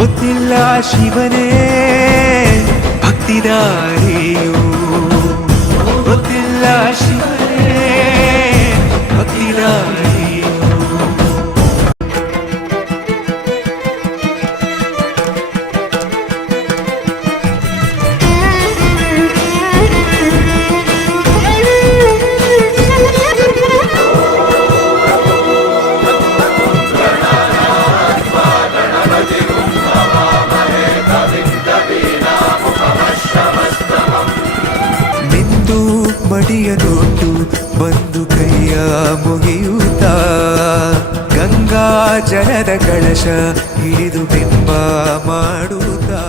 ಗೊತ್ತಿಲ್ಲ ಶಿವನೇ ಭಕ್ತಿದಾರಿಯು, ಗೊತ್ತಿಲ್ಲ ಶಿವನೇ ಭಕ್ತಿದಾರಿಯು. ಮಡಿಯ ನೋಟು ಬಂದು ಕೈಯ ಮುಗಿಯುತ್ತ ಗಂಗಾ ಜಲದ ಕಳಶ ಹಿಡಿದು ಬಿಂಬ ಮಾಡುತ್ತಾ